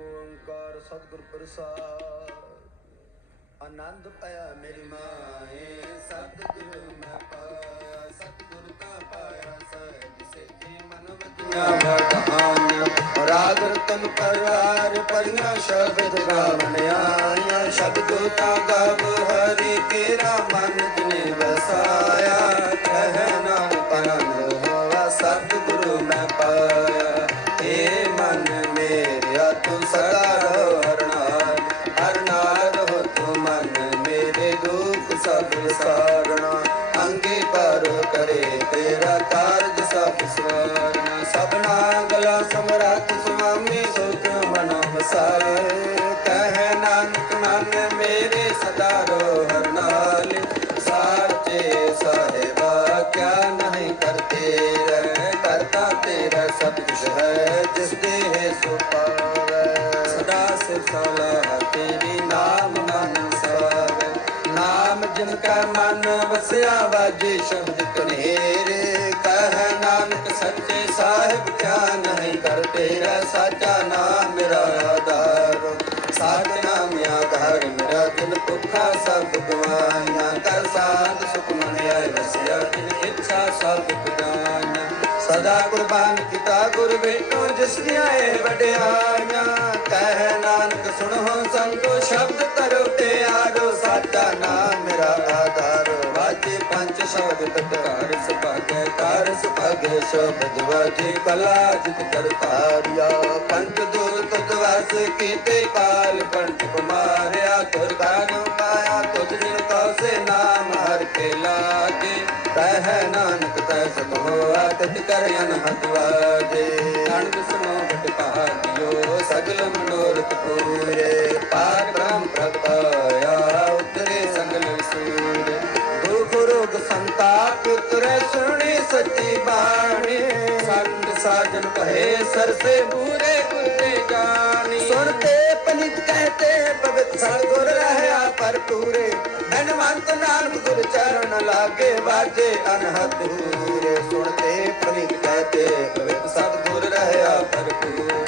ਓੰਕਾਰ ਸਤਿਗੁਰ ਪ੍ਰਸਾਦ। ਆਨੰਦ ਪਾਇਆ ਮੇਰੀ ਮਾਏ, ਸਤਿਗੁਰ ਮੈਂ ਪਾਇਆ, ਸਤਿਗੁਰ ਤਾਂ ਪਾਇਆ, ਸਹਿਜ ਸੇਤੀ ਮਨ ਵਜਿਆ ਵਡਾਨ ਰਾਗ ਰਤਨ ਪਰਵਾਰ, ਪਰੀਆਂ ਸ਼ਬਦ ਗਾਵਣ ਆਈਆਂ ਸ਼ਬਦੋ ਤਾਂ ਗਾਵ ਤੂੰ ਸਦਾ ਰਹੋ ਹਰ ਨਾਲ ਰਹੋ ਤੂੰ ਮਨ ਮੇਰੇ ਦੁੱਖ ਸਭ ਸਾਰਣਾ ਅੰਗੀਕਾਰ ਕਰੇ ਤੇਰਾ ਕਾਰਜ ਸਭ ਸਵਾਰਣਾ ਸਭਨਾ ਗਲਾ ਸਮਰਾਟ ਸੁਆਮੀ ਸੁਖ ਮਨ ਵਸਾਏ ਕਹਿ ਨਾਨਕ ਮਨ ਮੇਰੇ ਸਦਾ ਰੋ ਹਰਨਾਲ ਸਾਚੇ ਸਾਹਿਬਾ, ਕਿਆ ਨਹੀਂ ਕਰਤੇ ਰਹਿ, ਕਰਤਾ ਤੇਰਾ ਸਭ ਕੁਛ ਹੈ। ਜਿਨ ਕਾ ਮਨ ਵਸਿਆ ਵਾਜੇ ਸ਼ਬਦ ਕਨੇਰੇ। ਕਹਿ ਨਾਨਕ ਸੱਚੇ ਸਾਹਿਬ ਕਿਆ ਨਹੀਂ ਕਰ ਤੇਰਾ, ਸਾਚਾ ਨਾਮ ਮੇਰਾ ਆਧਾਰ। ਨਾਮ ਆਧਾਰ ਮੇਰਾ ਦਿਲ ਭੁੱਖਾ ਸਭ ਗਵਾਈਆਂ ਕਰ ਸਾਧ ਸੁਖ ਮਨ ਆਏ ਵਸਿਆ ਜਿਨ ਇੱਛਾ ਸਭ ਪੁਜਾਈਆਂ ਸਦਾ ਕੁਰਬਾਨ ਕੀਤਾ ਗੁਰ ਬੇਟੋ ਜਿਸ ਦੀਆਂ ਇਹ ਵਡਿਆਈਆਂ ਕਹਿ ਨਾਨਕ ਸੁਣੋ ਸੰਤੋ ਸ਼ਬਦ ਵਾਜੇ ਪੰਜ ਸ਼ਬਦ ਤਤਕਾਰ ਸੁਭਾਗੇ ਕਾਰ ਸੁਭਾਗੇ ਸ਼ਬਦ ਵਾਜੇ, ਕਲਾ ਜਿਤ ਕਰਤਾਰਿਆ ਪੰਜ ਦੂਰ ਤੁਧ ਵਾਸ ਕੀਤੇ ਕਾਲ ਪੰਡ ਕੁਮਾਰਿਆ ਤੁਰ ਕਾਨ ਪਾਇਆ ਤੁਧ ਜਿਨ ਕਉ ਸੇ ਨਾਮ ਹਰ ਕੇ ਲਾਗੇ। ਕਹਿ ਨਾਨਕ ਤੈ ਸਤ ਹੋਆ ਤਿਤ ਕਰ ਅਨਹਦ ਵਾਜੇ। ਨਾਨਕ ਸੁਨੋ ਬਟ ਭਾਗਿਓ ਸਗਲ ਮਨੋਰਥ ਪੂਰੇ ਪਾਰ। ਦੁਖ ਰੋਗ ਸੰਤਾਪ ਉਤਰੇ ਸੁਣੀ ਸੱਚੀ ਬਾਣੀ। ਸੰਤ ਸਾਜਨ ਕਹੇ ਸਰਸੇ ਬੂਰੇ ਗੁਰੇ ਜਾਣੀ। ਸੁਣਤੇ ਪਨਿਤ ਕਹਤੇ ਪਵਿੱਤ ਸਤਿਗੁਰ ਰਹਿਆ ਭਰਪੂਰੇ। ਧਨਵੰਤ ਨਾਨਕ ਗੁਰ ਚਰਨ ਲਾਗੇ ਵਾਜੇ ਅਨਹਦ ਹੂਰੇ ਸੁਣਤੇ ਪਨਿਤ ਕਹਤੇ ਪਵਿੱਤ ਸਤਿਗੁਰ ਰਹਿਆ ਭਰਪੂਰੇ।